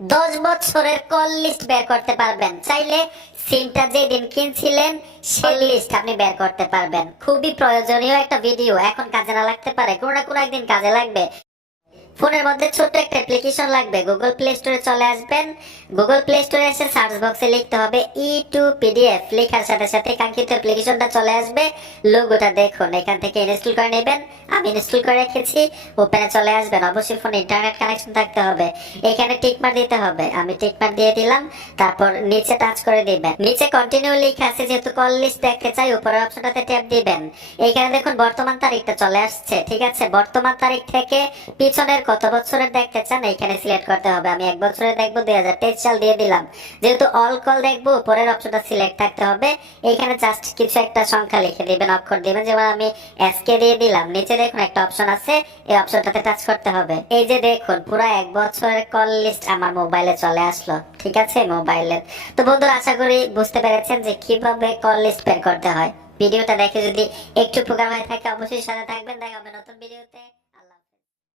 10 বছরের call list বের করতে পারবেন। চাইলে সিমটা যেদিন কিনছিলেন সেই লিস্ট আপনি বের করতে পারবেন। খুবই প্রয়োজনীয় একটা ভিডিও, এখন কাজে না লাগতে পারে, কোনো না কোনো একদিন কাজে লাগবে। ফোনের মধ্যে ছোট্ট একটা অ্যাপ্লিকেশন লাগবে, গুগল প্লে স্টোরে চলে আসবেন। গুগল প্লে স্টোরে এসে সার্চ বক্সে লিখতে হবে E2PDF, লেখার সাথে সাথে কাঙ্ক্ষিত অ্যাপ্লিকেশনটা চলে আসবে। লোগোটা দেখুন, এখান থেকে ইনস্টল করে নেবেন। আমি ইনস্টল করে রেখেছি, ওপেনে চলে আসবেন। অবশ্যই ফোনে ইন্টারনেট কানেকশন থাকতে হবে। এখানে টিকমার্ক দিতে হবে, আমি টিকমার্ক দিয়ে দিলাম। তারপর নিচে টাচ করে দিবেন, নিচে কন্টিনিউ লেখা আছে, যেহেতু কল লিস্ট দেখতে চাই উপরের অপশনটাতে ট্যাপ দিবেন। এখানে দেখুন বর্তমান তারিখটা চলে আসছে, ঠিক আছে। বর্তমান তারিখ থেকে পিছনের কত বছরের দেখতে চান এখানে সিলেক্ট করতে হবে। আমি 1 বছরের দেখবো, 2023 সাল দিয়ে দিলাম। যেহেতু অল কল দেখবো উপরের অপশনটা সিলেক্ট থাকতে হবে। এখানে জাস্ট কিছু একটা সংখ্যা লিখে দিবেন, অক্ষর দিবেন, যেমন আমি SK দিয়ে দিলাম। নিচে দেখুন একটা অপশন আছে, এই অপশনটাতে টাচ করতে হবে। এই যে দেখুন পুরো 1 বছরের কল লিস্ট আমার মোবাইলে চলে আসলো, ঠিক আছে, মোবাইলে। তো বন্ধুরা, আশা করি বুঝতে পেরেছেন যে কিভাবে কল লিস্ট বের করতে হয়। ভিডিওটা দেখে যদি একটু উপকার হয়ে থাকে অবশ্যই সাথে থাকবেন। দেখা হবে নতুন ভিডিওতে।